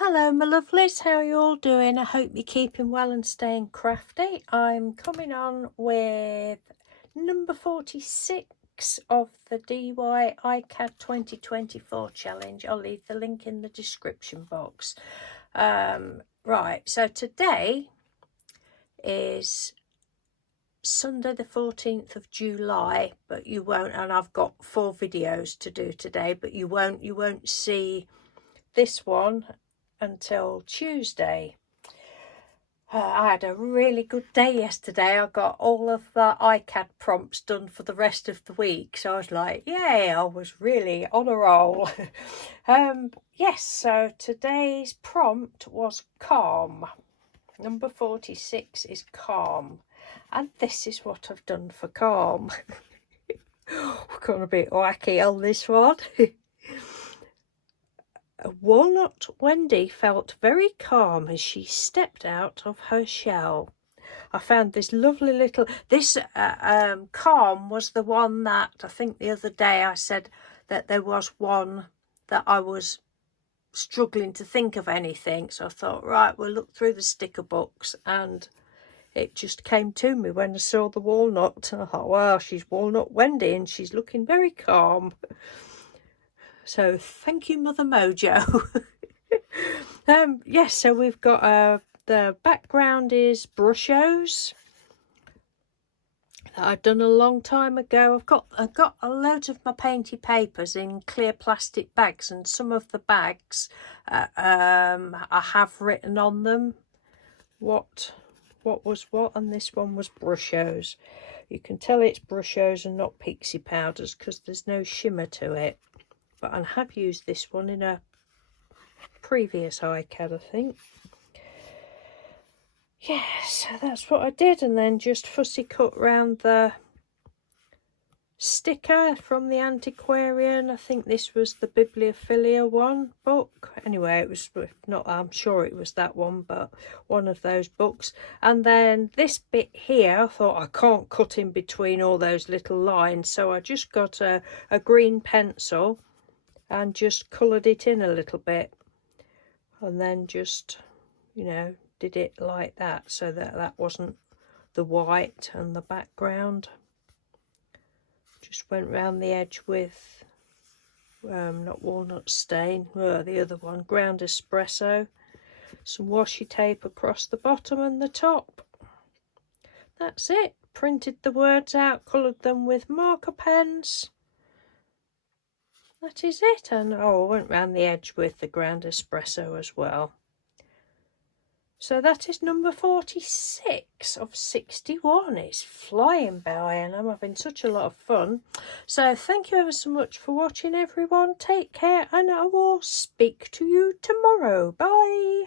Hello my lovelies, how are you all doing? I hope you're keeping well and staying crafty. I'm coming on with number 46 of the DY iCAD 2024 challenge. I'll leave the link in the description box. Right, so today is Sunday the 14th of July, but you won't, and I've got 4 videos to do today, but you won't see this one until Tuesday. I had a really good day yesterday. I got all of the iCAD prompts done for the rest of the week, so I was like, yay, I was really on a roll. Yes, so today's prompt was calm. Number 46 is calm, and this is what I've done for calm. We're going a bit wacky on this one. Walnut Wendy felt very calm as she stepped out of her shell. I found this lovely little, calm was the one that I think the other day I said that there was one that I was struggling to think of anything. So I thought, right, we'll look through the sticker books, and it just came to me when I saw the walnut. I thought, well, she's Walnut Wendy and she's looking very calm. So thank you, Mother Mojo. Yes, so we've got the background is brushos that I've done a long time ago. I've got a load of my Painty papers in clear plastic bags, and some of the bags I have written on them what was what, and this one was brushos. You can tell it's brushos and not pixie powders because there's no shimmer to it. But I have used this one in a previous iCAD, I think. Yes, that's what I did, and then just fussy cut round the sticker from the antiquarian. I think this was the Bibliophilia one book. Anyway, it was not, I'm sure it was that one, but one of those books. And then this bit here, I thought I can't cut in between all those little lines, so I just got a green pencil and just coloured it in a little bit, and then just, you know, did it like that so that wasn't the white and the background. Just went round the edge with not walnut stain, the other one, ground espresso, some washi tape across the bottom and the top. That's it. Printed the words out, coloured them with marker pens. That is it. And I went round the edge with the ground espresso as well. So that is number 46 of 61. It's flying by and I'm having such a lot of fun. So thank you ever so much for watching, everyone. Take care, and I will speak to you tomorrow. Bye.